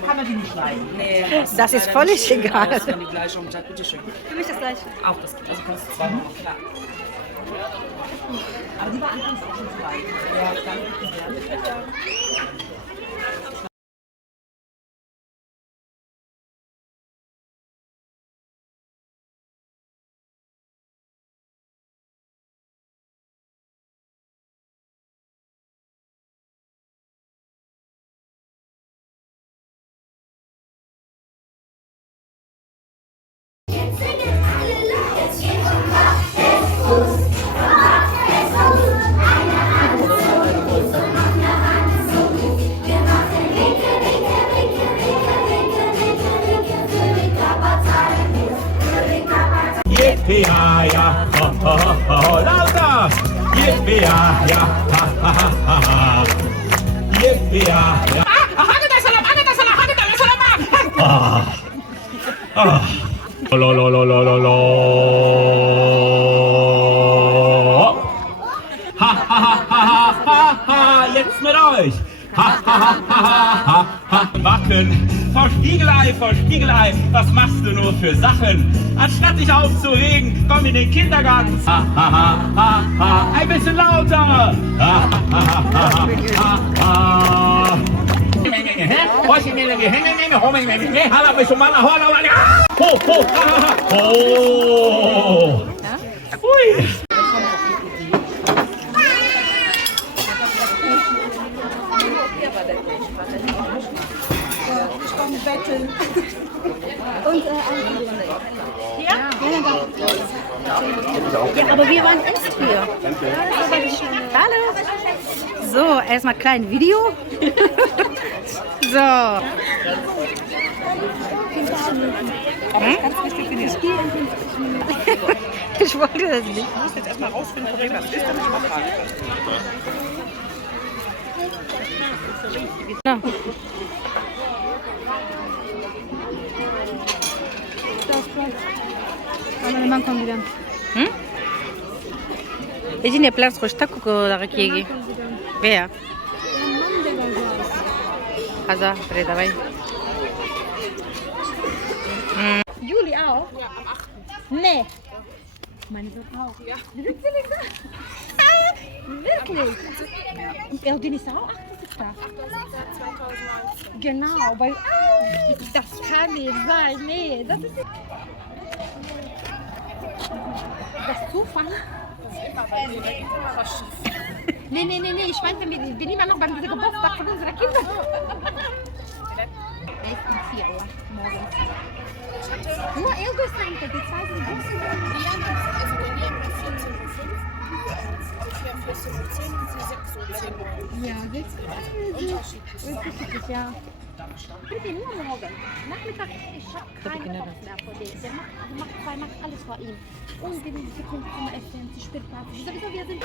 kann man die nicht schneiden. Nee, Das ist völlig egal. Das ist dann die gleiche und sagt, bitteschön. Für mich das gleiche. Auch das gibt. Also kostet 2 Euro, klar. Aber die war anfangs auch schon zu weit. Ja, dann Yippie, ja, ja, ho, ho, ho, ho, lauter! Yippie, ja, ja, ha, ha, ha, ha, ha. Yippie, ja, ja. Ah, ah. Lo, lo, lo, lo, lo, lo. Ha, ha, ha, ha, ha, ha, jetzt mit euch. Ha, ha, ha, ha, ha, ha. Wacken. Frau Spiegelei, was machst du nur für Sachen? Anstatt dich aufzuregen, komm in den Kindergarten. Ha, ha, ha, ha, ha. Ein bisschen lauter. Ha, ha, ha, ha, ha, ha. Ho, ho, ha, ha, ho. Ui. Ja, aber wir waren erst hier. Hallo. So, erstmal klein Video. So. Hm? Ich wollte das nicht. Ich muss jetzt erstmal rausfinden, von wem das ist, damit ich mal fragen kann. Ja. Mann kommt wieder. Hm? Ești ne plan scoșta cu rachiegi. Wer? Also, Reda, vai. Juli auch? Ja, am 8. Nee. Meine Frau auch. Ja. Wirklich? Wirklich? Und Elgin ist auch 8. 2019. Genau, weil das kann nicht sein. Nee, das ist das Zufall. Nee, ich meinte, wir bin immer noch beim Geburtstag von unserer Kinder. Er ist um 4 Uhr morgens. Nur Elgo ist dahinter, die 2 sind groß. Ja, das ist unterschiedlich, ja. Bitte nur morgen. Nachmittag, ich habe keine Kopf mehr vor dem. Der macht alles vor ihm. Und die kommt zum Essen, die spielt Party. Sowieso, wir sind...